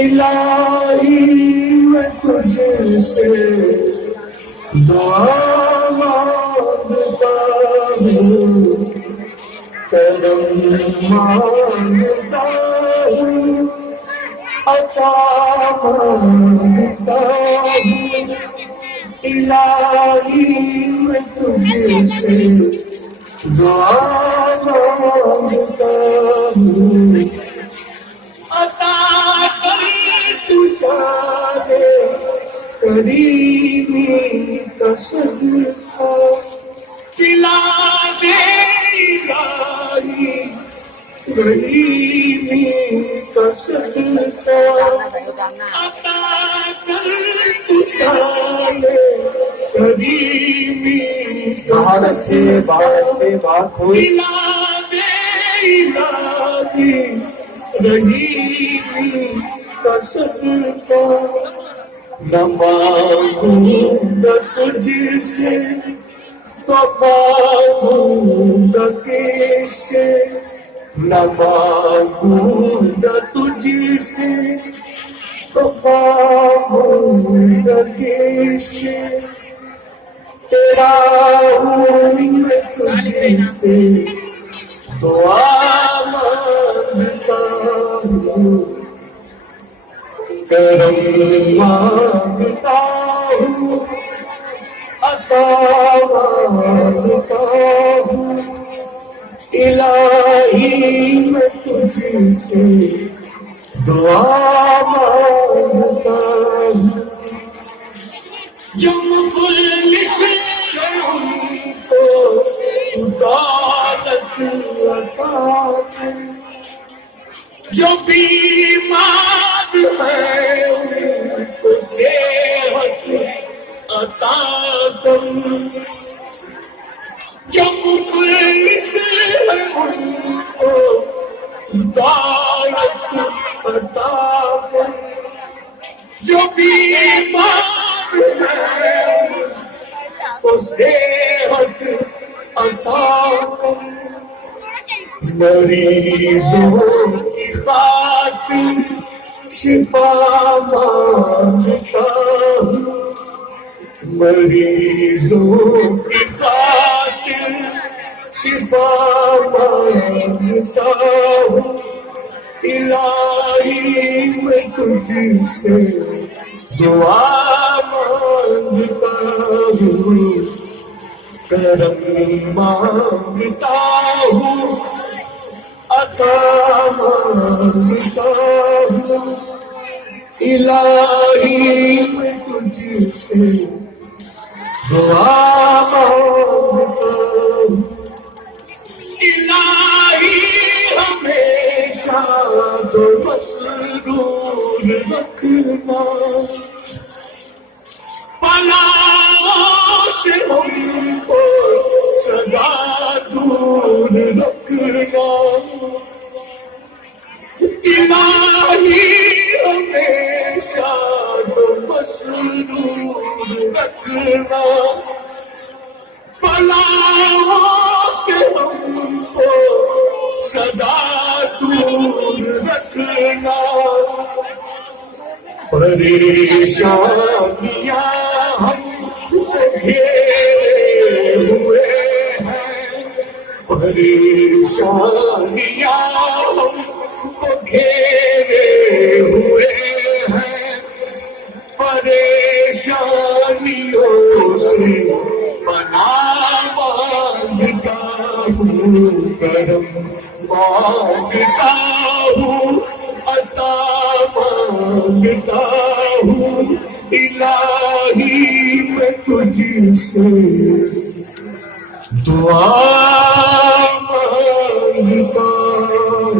الہی میں تجھ سے دعا مانگتا ہوں، کرم مانگتا ہوں، عطا مانگتا ہوں، الہی میں تجھ سے دعا مانگتا ہوں، عطا کری تو شان کریمی کا صدقہ، دلا دے الہی کریمی کا صدقہ، عطا کر تو شان کریمی کا صدقہ، دلا دے الہی رحیمی کا صدقہ، نہ مانگوں گا تجھ سے تو پاؤں گا کس سے، نہ مانگوں گا تجھ سے تو پاؤں گا کس سے، تیرا ہوں میں تجھ سے دعا مانگتا ہوں، کرم مانگتا ہوں، عطا مانگتا ہوں، الہی میں تجھ سے دعا مانگتا ہوں، جو مفلس ہیں ان کو دولت عطا کر، جو بیمار ہے ان کو صحت عطا کر، جو مفلس ہے ان کو دولت عطا کر، جو بیمار ہے ان کو صحت عطا کر، مریضوں کی خاطر شفا مانگتا ہوں، مریضوں کی خاطر شفا مانگتا ہوں، الہی میں تجھ سے دعا مانگتا ہوں، کرم مانگتا ہوں، عطا مانگتا ہوں، الہی میں تجھ سے دعا مانگتا ہوں، الہی ہمیشہ تو مسرور رکھنا، بلاؤں سے ہم کو سدا دور رکھنا، الہی ہمیشہ تو مسرور رکھنا، بلاؤں سے ہم کو سدا دور رکھنا، پریشانیاں ہم گھیرے ہوئے ہیں، پریشانیاں ہم گھیرے ہوئے ہیں، پریشانیوں سے پناہ مانگتا ہوں، کرم مانگتا ہوں، عطا مانگتا ہوں، الہی میں تجھ سے دعا مانگتا ہوں،